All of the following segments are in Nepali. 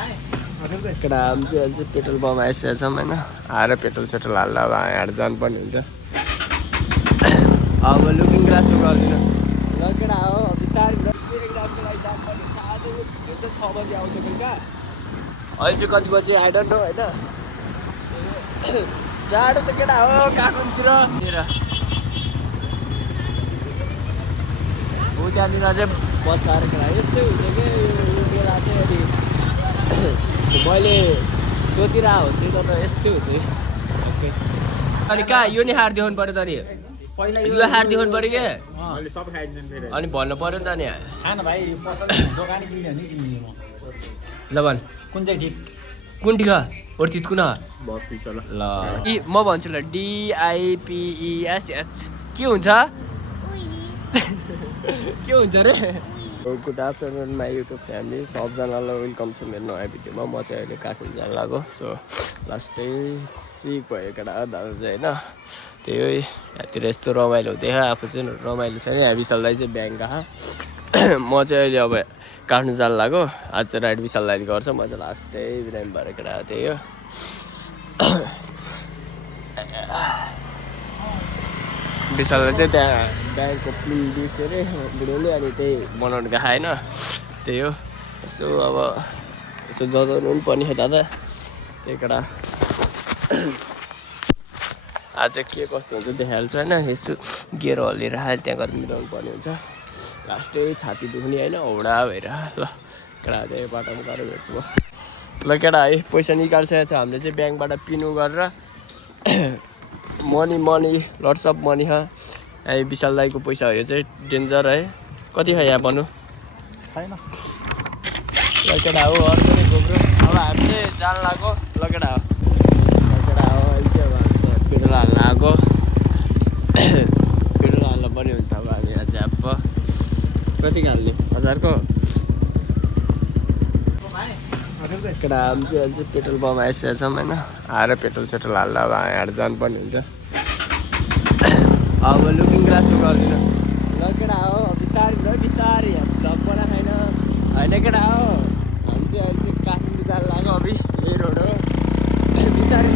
ఇక్కడ चाहिँ पेट्रोल पम्प आइसकेको छौँ होइन आएर पेट्रोल सेट्रोल हाल्दा अब यहाँ जानुपर्ने हुन्छ अब लुकिङ ग्लासको गर्दिनँ ल केटा हो बिस्तारै एक्जामको लागि जानुपर्ने हुन्छ आज यो चाहिँ 6 बजी आउँछ बेलुका अहिले चाहिँ कति बजी आई डोन्ट नो होइन जाडो छ केटा हो काठमाडौँतिर हो त्यहाँनिर चाहिँ बच्चाहरू केटा यस्तै हुन्छ कि यो बेला चाहिँ अनि मैले सोचिरहेको हुन्छु तर यस्तै हुन्छ ओके अनि कहाँ यो नि हार देखाउनु पऱ्यो त नि यो हार देखाउनु पऱ्यो क्या अनि भन्नु पऱ्यो नि त नि ल भन् कुन चाहिँ ठिक कुन ठिक ओर्तित कुन ल म भन्छु ल DIPESH के हुन्छ के हुन्छ रे good afternoon my YouTube family सबजनालाई वेलकम छ मेरो नयाँ भिडियोमा म चाहिँ अहिले काठमाडौँ जान लाग्यो सो लास्टै सिक भयो केटा दाजु चाहिँ होइन त्यही हो यहाँतिर यस्तो रमाइलो हुँदै आफू चाहिँ रमाइलो छैन यहाँ विशाल दाइ चाहिँ ब्याङ्क गएको म चाहिँ अहिले अब काठमाडौँ जान लाग्यो आज चाहिँ राइड विशाल दाइले गर्छ म चाहिँ लास्टै बिरामी भएर केटा त्यही हो विशालले चाहिँ त्यहाँ ब्याङ्कको पिन दिएछ अरे बुढोले अनि त्यही बनाउनु गएको होइन त्यही हो यसो अब यसो जताउनु पनि पर्ने हो दादा त्यही केटा आज के कस्तो हुन्छ देखाइहाल्छु होइन यसो गियर हल्लिएर अहिले त्यहाँ गएर मिलाउनु पर्ने हुन्छ लास्टै छाती दुख्ने होइन हौडा भएर ल केटा त्यही बाटोमा गएर भेट्छु म ल केटा है पैसा निकालिसकेको छ हामीले चाहिँ ब्याङ्कबाट पिनु गरेर मनी लट्स अफ मनी है विशाल दाईको पैसा हो यो चाहिँ डेन्जर है कति है यहाँ भन्नु छैन ल केटा हो अर्को नै गोब्रो अब हामी चाहिँ जान लाग्यो ल केटा हो अहिले चाहिँ अब हामी पेट्रोल हाल्न आएको पेट्रोल हाल्नु पर्ने हुन्छ अब हामी यहाँ झ्याप्प कतिको हाल्ने 1000को केटा हामी चाहिँ अहिले चाहिँ पेट्रोल पम्प आइसकेको छौँ होइन आएर पेट्रोल सेट्रोल हाल्दा अब यहाँ जानुपर्ने हुन्छ अब लुकिङ ग्लासको गर्दिनँ ल केटा हो बिस्तारै भ्लग बना छैन होइन केटा हो हामी चाहिँ अहिले चाहिँ काठमाडौँ जान लाग्यो अभि यही रोड हो बिस्तारै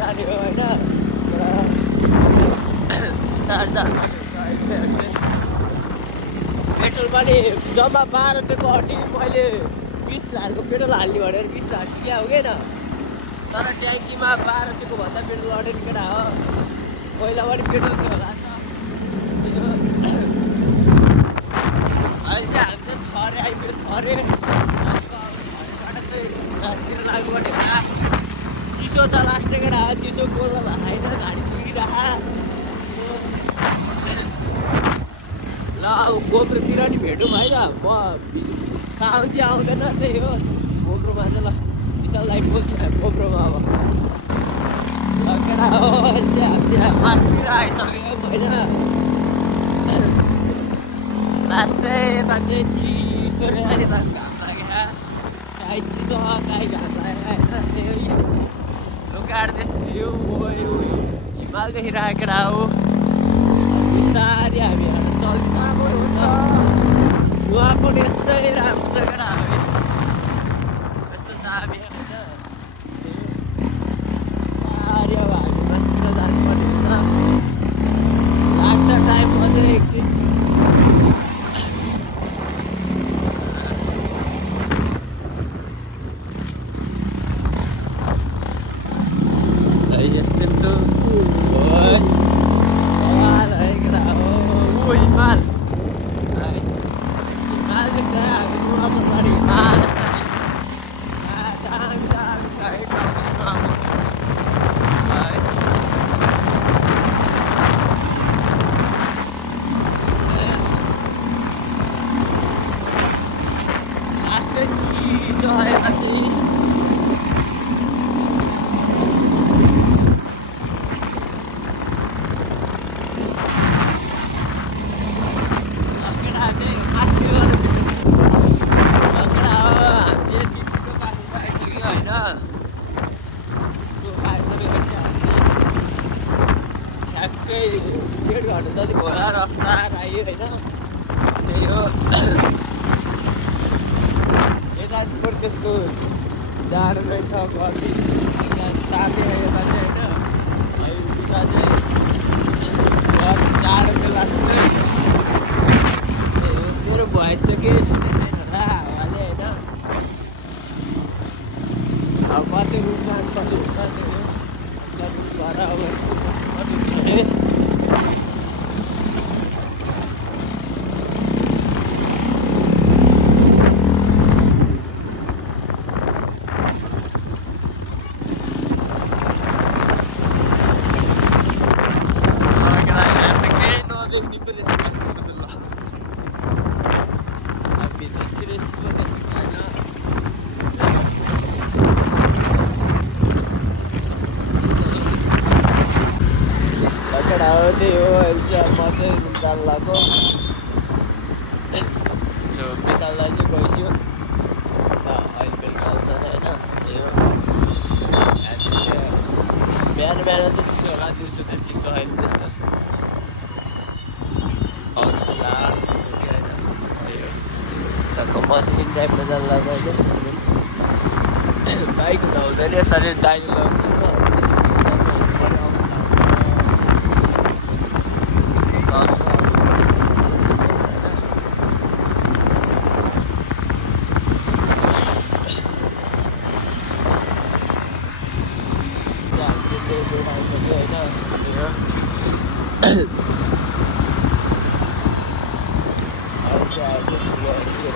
जाने हो होइन बिस्तारै जानु पेट्रोल पनि जम्मा 1200को अटी मैले 20,000को पेट्रोल हाल्ने भनेर 20,000 क्या हो क्या तर ट्याङ्कीमा 1200को भन्दा पेट्रोल अटेन केटा हो पहिला पनि पेट्रोल के होला अहिले चाहिँ हामी चाहिँ छरे आइपुग्यो छरे चाहिँ लाग्नुपर्ने चिसो छ लास्ट केटा चिसो कोला होइन गाडी पुगिरह ल अब गोब्रोतिर नि भेटौँ है त म साउन्ड चाहिँ आउँदैन त्यही हो गोब्रोमा चाहिँ ल विशाल दाइ बोल्छ गोब्रोमा अब ल केटा हो चाहिँ मासतिर आइसक्यो होइन लास्टै यता चाहिँ चिसो रे यता घाम लाग्यो काहीँ चिसो काहीँ घाम लाग्यो होइन त्यही लोकार्दै यो हिमाल देखिरहेको केटा हो बिस्तारै हामी चल्छ हुन्छ उहाँको यसै राम्रो छ केटा हामी यस्तो दामी होइन बिस्तारै अब हामी बसतिर जानुपर्ने हुन्छ लाग्छ टाइम अझै एकछिन यस्तो हिमाल डेढ घन्टा जति घोडा रस्ता आयो होइन त्यही हो यता त्यस्तो जाडो रहेछ गर्मी ताते यता चाहिँ होइन उता चाहिँ जाडोको लास्टै मेरो भोइस त केही सुनेको छैन र हावाले होइन अब कति रुम जानुपर्ने हुन्छ त्यो रुम घर अब अरे त्यही हो अहिले चाहिँ म चाहिँ रुम जानु लाग्यो सो विशाललाई चाहिँ गइसक्यो अहिले बेलुका आउँछ होइन त्यही हो बिहान बिहान चाहिँ चिसो होला दिउँसो चाहिँ चिसो होइन त्यस्तो आउँछ ला चिसो कि होइन त्यही हो म चाहिँ ड्राइभमा जानु लाग्यो होइन बाइक हुँदा हुँदैन यसरी दाइले लगाउँछ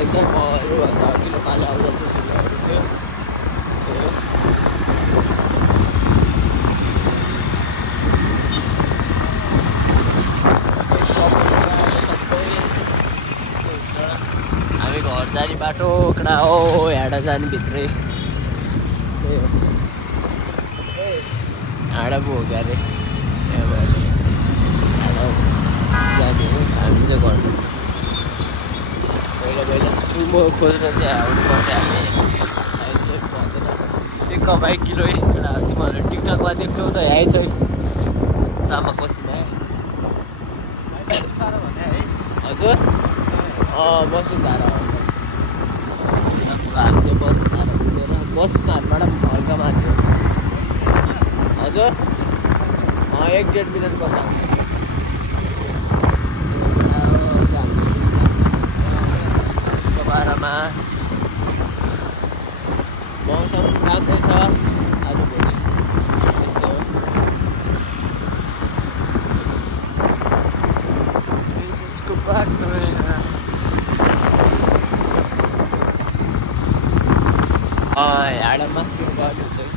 एकदम योभन्दा अघिल्लो पालि आउँदा चाहिँ ठुलोहरू थियो हामी घर जाने बाटो कडा हो ह्याडा जाने भित्रै ह्याडा पो हो क्या अरे जाने हो हामी चाहिँ घरमा पहिला सुमो खोज्न चाहिँ आउनु पर्थ्यो हामी अहिले चाहिँ भन्दैन सिक्क बाइक किलो एउटा तिमीहरूले टिकटकमा देख्छौ त यहीँ चाहिँ सामा कोसीमा हजुर बसुन्धारा हामी चाहिँ बसुन्धारा पुगेर बसुन्धारबाट पनि हल्का माथि हो हजुर 1-1.5 मिनट पर्छ बाह्रमा मौसम राम्रै छ आजभोलि त्यस्तो हो यसको बाटो ह्याडा माथि बाटो चाहिँ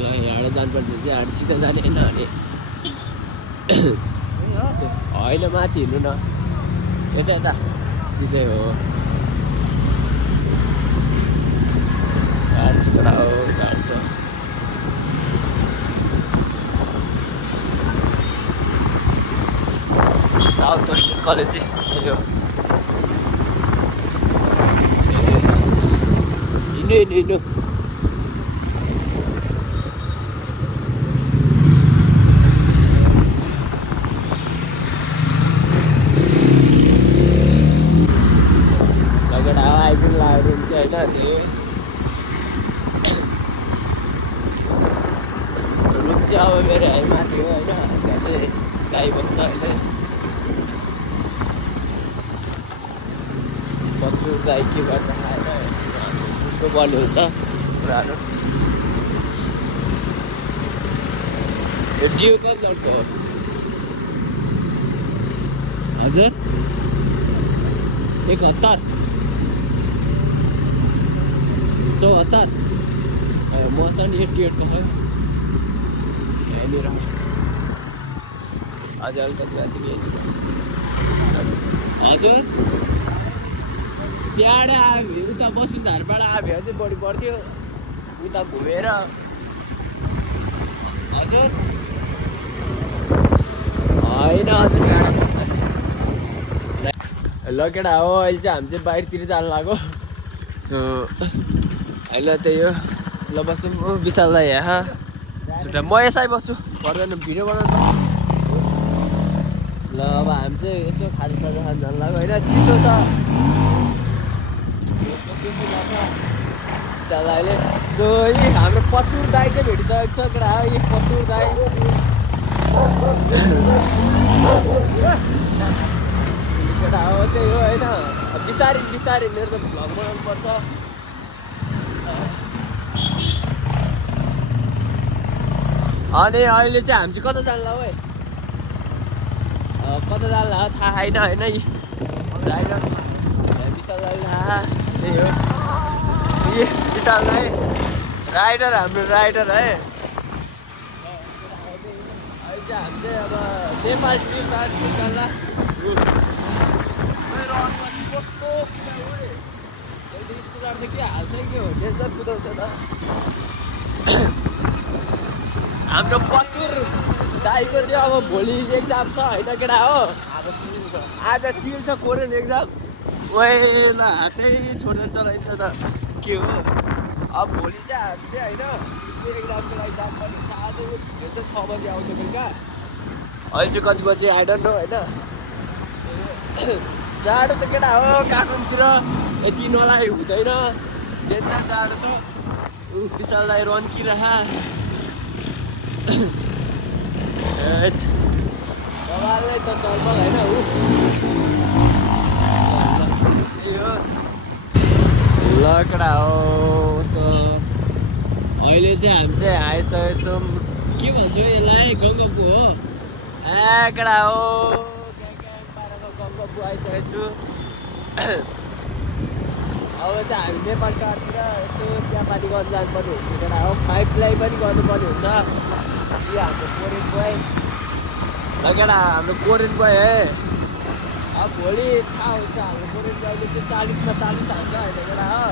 ल ह्याडा जानुपर्ने चाहिँ ह्याड सिधा जाने होइन भने होइन माथि हिँड्नु न यता सिधै हो गाड्छबाट हो गाड्छ साउथ वेस्टर्न कलेज चाहिँ यो हिँड्नु लगेर आइपुग्नु लाग्यो चाहिँ होइन रुम चाहिँ अब मेरो माथि हो होइन त्यहाँ चाहिँ गाई बस्छ अहिले बच्चु गाई के गर्छ खाएर उसको बलि हुन्छ कुराहरू यो जिउ कतिको हो हजुर 71 74 मसँग 88 को है यहाँनिर अझ अलिकति माथि हजुर त्यहाँबाट आयो उता बसुन्धारबाट आयो भने चाहिँ बढी पर्थ्यो उता घुमेर हजुर होइन हजुर टाढा पर्छ ल केटा हो अहिले चाहिँ हामी चाहिँ बाहिरतिर जानु लाग्यो सो अहिले त्यही हो ल बस्छु विशाललाई यहाँ सुटा म यसै बस्छु पर्दैन भिडियो बनाउनु ल अब हामी चाहिँ यसो खाजासाजा खान जानु लाग्यो होइन चिसो छ विशाल दाईले सो यी हाम्रो पतुर दाई चाहिँ भेटिसकेको छ केटा हो यी पतुर दाई केटा हो त्यही हो होइन बिस्तारै बिस्तारै मेरो त भ्लग बनाउनु पर्छ अनि अहिले चाहिँ हामी चाहिँ कता जान्ला है कता जान्ला थाहा छैन होइन राइडर विशाल दाई थाहा त्यही हो विशाल दाई राइडर हाम्रो राइडर है अहिले चाहिँ हामी चाहिँ अब नेपाल ट्रिप जान्ला कस्तो स्कुटर चाहिँ के हाल्छ के हो डेन्जर कुदाउँछ त हाम्रो पतुर दाइको चाहिँ अब भोलि एक्जाम छ होइन केटा हो आज चिल छ कोरियन एक्जाम वेला त्यही छोडेर चलाइन्छ त के हो अब भोलि चाहिँ हामी चाहिँ होइन स्कुल एक्जामको लागि जानुपर्ने हुन्छ आज यो चाहिँ 6 बजी आउँछ बेलुका अहिले चाहिँ कति बजी आई डोन्ट नो होइन जाडो छ केटा हो काठमाडौँतिर यति नलाइ हुँदैन डेन्जर जाडो छ विशाल दाई रन्किरहा बबालले छ चलपल होइन ल केटा हो सो अहिले चाहिँ हामी चाहिँ आइसकेको छौँ के भन्छ यसलाई गङ्गपु हो केटा हो गङ्गपु आइसकेको छु अब चाहिँ हामी नेपाल टारतिर यसो चियापानी गर्नु जानुपर्ने हुन्छ केटा हो 5 लाई पनि गर्नुपर्ने हुन्छ यो हाम्रो कोरियन बोय केटा हाम्रो कोरियन बोय है अब भोलि थाहा हुन्छ हाम्रो कोरियन बोयले चाहिँ 40 मा 40 हाल्छ होइन केटा हो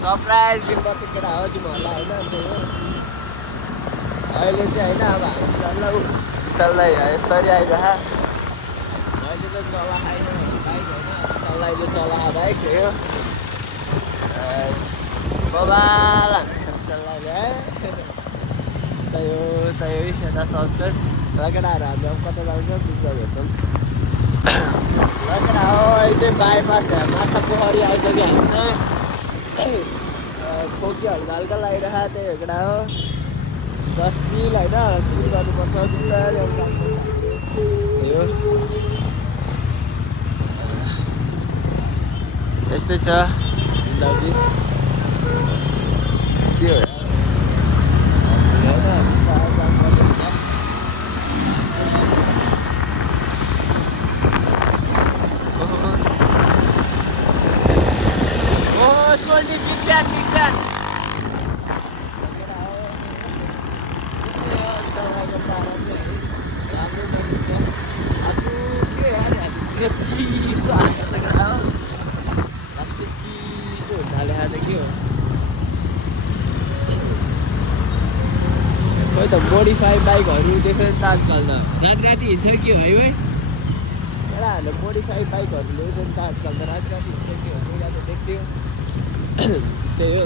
सरप्राइज दिनुपर्छ केटा हो तिमीहरूलाई होइन त्यही हो अहिले चाहिँ होइन अब हामी झन् विशाललाई यसरी आइरह अहिले चाहिँ चला खाइन बाइक होइन विशाललाई चला बाइक हो बबाल विशाललाई है सही यता सक्छ र केटाहरू हामी अब कता जान्छ बुझ्न भेट्छौँ र केटा हो अहिले चाहिँ बाइपास माछा पोखरी आइसक्यो हामी चाहिँ खोकीहरू हल्का लागिरहेको त्यही हो केटा हो जस्ट चिल होइन चिल गर्नुपर्छ बिस्तारै यो यस्तै छ जिन्दगी के हो खोइ त मोडिफाई बाइकहरू देख्छ नि त आजकल त राति राति हिँड्छ के हो है केटाहरूले मोडिफाई बाइकहरू ल्याउँछ नि त आजकल त राति राति हिँड्छ के हो पहिला त देख्थ्यो त्यही हो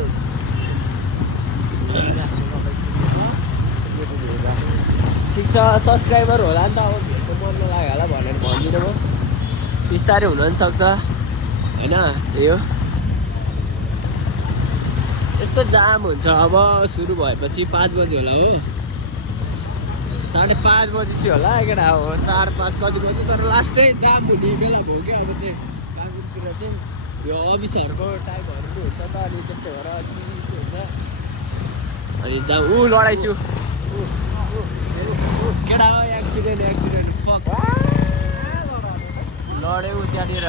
ठिक छ सब्सक्राइबर होला नि त अब भेट्नु मन नलाग्यो होला भनेर भन्दिनँ म बिस्तारै हुन पनि सक्छ होइन त्यही हो यस्तो जाम हुन्छ अब सुरु भएपछि 5 बजी होला हो 5:30 बजी चाहिँ होला केटा हो 4-5 कति बजी तर लास्टै जाम हुने बेला भयो क्या अब चाहिँ काठमाडौँतिर चाहिँ यो अफिसहरूको टाइमहरू पनि हुन्छ त अनि त्यस्तो भएर चिसो हुन्छ अनि जाम लडाइछु केटा हो एक्सिडेन्ट फक लड्यो त्यहाँनिर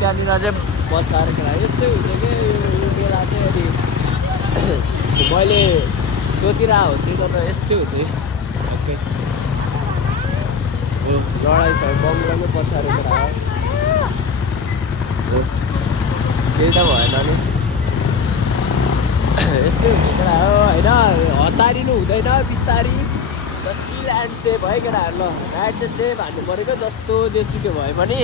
त्यहाँनिर चाहिँ बचाएर केटा यस्तै हुन्छ कि यो बेला चाहिँ अनि मैले सोचिरहेको हुन्थेँ तर यस्तै हुन्छ ओके हो लडाइँ छ बङ्गलामै पछाडि केटा हो केही त भएन नि यस्तै हुन्छ केटा हो होइन हतारिनु हुँदैन बिस्तारी चिल एन्ड सेफ है केटाहरू ल राइट चाहिँ सेफ हान्नु परेको जस्तो जेसुकै भए पनि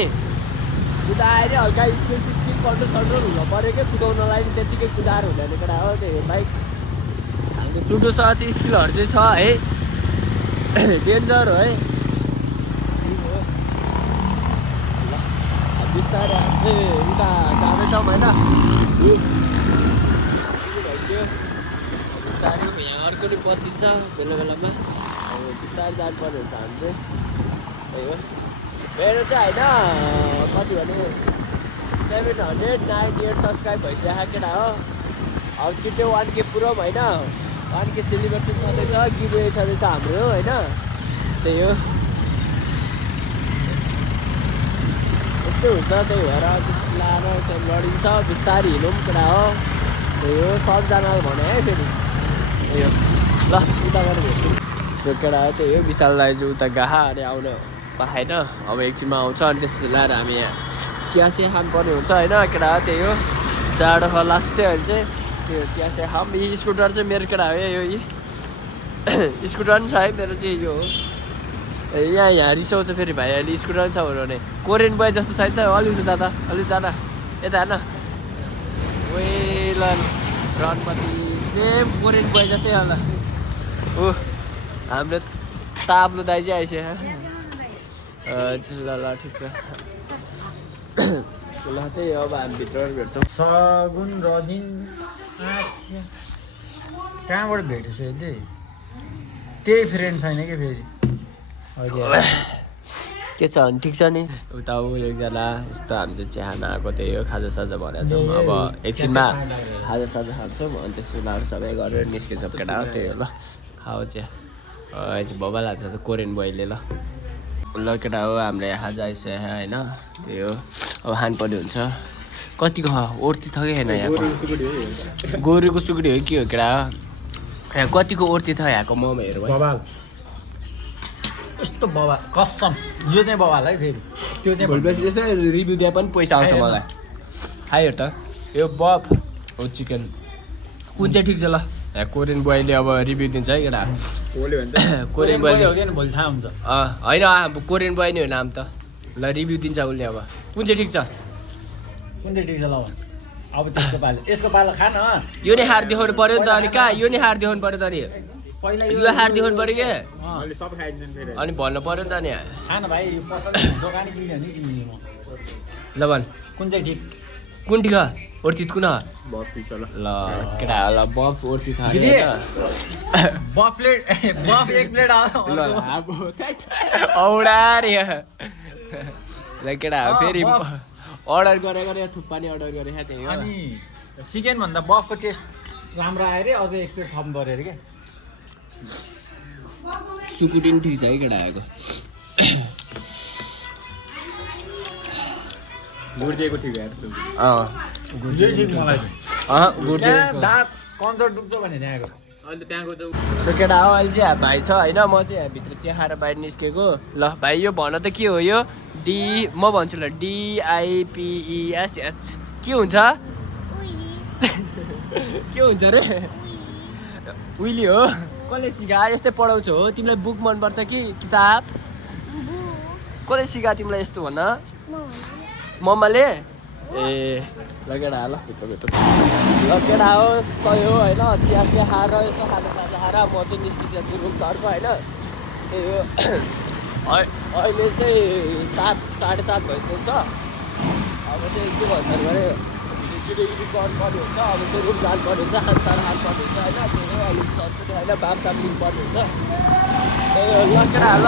कुदाएर हल्का स्किल कन्ट्रोल हुन पऱ्यो क्या कुदाउनलाई नि त्यत्तिकै कुदाएर हुँदैन केटा हो त्यही बाइक हाम्रो सुटोसँग चाहिँ स्किलहरू चाहिँ छ है डेन्जर हो है ल बिस्तारै हामी चाहिँ उता जाँदैछौँ होइन भइसक्यो बिस्तारै यहाँ अर्को नि बत्तिन्छ बेला बेलामा अब बिस्तारै जानुपर्ने हुन्छ हामी चाहिँ त्यही हो मेरो चाहिँ होइन कति भने 798 सब्सक्राइब भइसक्यो केटा हो अब छिट्टै 1K पुरौँ होइन 1K सेलिब्रेसन छँदैछ गिभवे छँदैछ हाम्रो होइन त्यही हो यस्तै हुन्छ त्यही भएर लाएर लडिन्छ बिस्तारै हिँडौँ केटा हो त्यही हो सबजनाले भने है फेरि त्यही हो ल उता गएर भेट्छु सो केटा हो त्यही हो विशाल दाइ चाहिँ उता गएको अनि आउनु पाएन अब एकछिनमा आउँछ अनि त्यसपछि ल्याएर हामी यहाँ चिया खानुपर्ने हुन्छ होइन केटा हो त्यही हो जाडो लास्टै अहिले चाहिँ त्यो चिया खाऊँ यी स्कुटर चाहिँ मेरो केटा हो यो स्कुटर पनि छ है मेरो चाहिँ यो हो यहाँ रिसाउँछ फेरि भाइ अहिले स्कुटर पनि छ भने कोरियन बोय जस्तो छैन त अलिक जाँदा यता हेर्न वेल रनपति सेम कोरियन बोय जस्तै होला ऊ हाम्रो ताप्लो दाइ चाहिँ आइसक्यो ल ठिक छ ल त्यही अब हामी भित्र भेट्छौँ सगुन रदिन अच्छा कहाँबाट भेटेछ अहिले त्यही फ्रेन्ड छैन कि फेरि के छ भने ठिक छ नि उता ऊ एकजना यस्तो हामी चाहिँ चिया खान आएको त्यही हो खाजासाजा भनेको छौँ अब एकछिनमा खाजासाजा खान्छौँ अनि त्यसको लागि सबै गरेर निस्किन्छौँ केटा हो त्यही हो ल खाऊ चिया चाहिँ बबा लाग्छ त कोरियन बोयले ल केटा हो हामीले खाजा आइसक्यो होइन त्यही हो अब खानुपर्ने हुन्छ कतिको ओर्ती छ कि होइन यहाँको गोरुको सुकुडी हो कि हो केटा यहाँ कतिको ओर्ती छ यहाँको मोमोहरू बबाल यस्तो बबाल कसम यो चाहिँ बबाल है फेरि त्यो चाहिँ भोलिपछि यसो रिभ्यू दिए पनि पैसा आउँछ मलाई खाइहेर त यो बफ हो चिकन कुन चाहिँ ठिक छ ल यहाँ कोरियन बोयले अब रिभ्यू दिन्छ है केटा कोरियन बोय हो कि भोलि थाहा हुन्छ होइन कोरियन बोय नै हो नाम त ल रिभ्यू दिन्छ उसले अब कुन चाहिँ ठिक छ कुन चाहिँ ठिक छ ल अब त्यसको पालो यसको पालो खा न यो नै हार देखाउनु पर्यो नि त अनि कहाँ यो नै हार देखाउनु पर्यो त नि पहिला यो हार देखाउनु पर्यो के सब खाइदिनु फेरि अनि भन्नु पर्यो नि त नि खान भाइ पसल दोकानै किन्ने हो नि किन्ने म ल भन् कुन चाहिँ ठिक कुन ठिक ओर्तित कुन ल केटा ल बफ ओर्तित बफ एक प्लेट औडा रे ल केटा फेरि अर्डर गरेर थुक्पा नि अर्डर गरेर त्यही हो अनि चिकन भन्दा बफको टेस्ट राम्रो आयो रे अझै एक प्लेट थप्नु पऱ्यो अरे क्या सुकुटी पनि ठिक छ है केटा आएको गुर्जेको ठिक दाँत कन्जर दुख्छ भने त्यहाँको अन्त त्यहाँको त सो केटा हो अहिले चाहिँ भाइ छ होइन म चाहिँ भित्र चिया खाएर बाहिर निस्केको ल भाइ यो भन त के हो यो म भन्छु ल DIPESH के हुन्छ के हुन्छ रे उइली हो कसले सिका यस्तै पढाउँछ हो तिमीलाई बुक मनपर्छ कि किताब कसले सिका तिमीलाई यस्तो भन्न मम्माले ए ल केटा ल ल केटा हो सही हो होइन चिया चिया खाएर यसो खाजा खाएर म चाहिँ निस्किसकेको छु रुमतर्फ होइन त्यही हो अहिले चाहिँ 7:30 भइसकेको छ अब चाहिँ के भन्छ भने भिडियो एडिट गर्नुपर्ने हुन्छ अब चाहिँ रुम जानुपर्ने हुन्छ खानसाना खानुपर्ने हुन्छ होइन त्यही हो अलिक सजिलो होइन बामसाम लिनुपर्ने हुन्छ त्यही हो ल केटा ल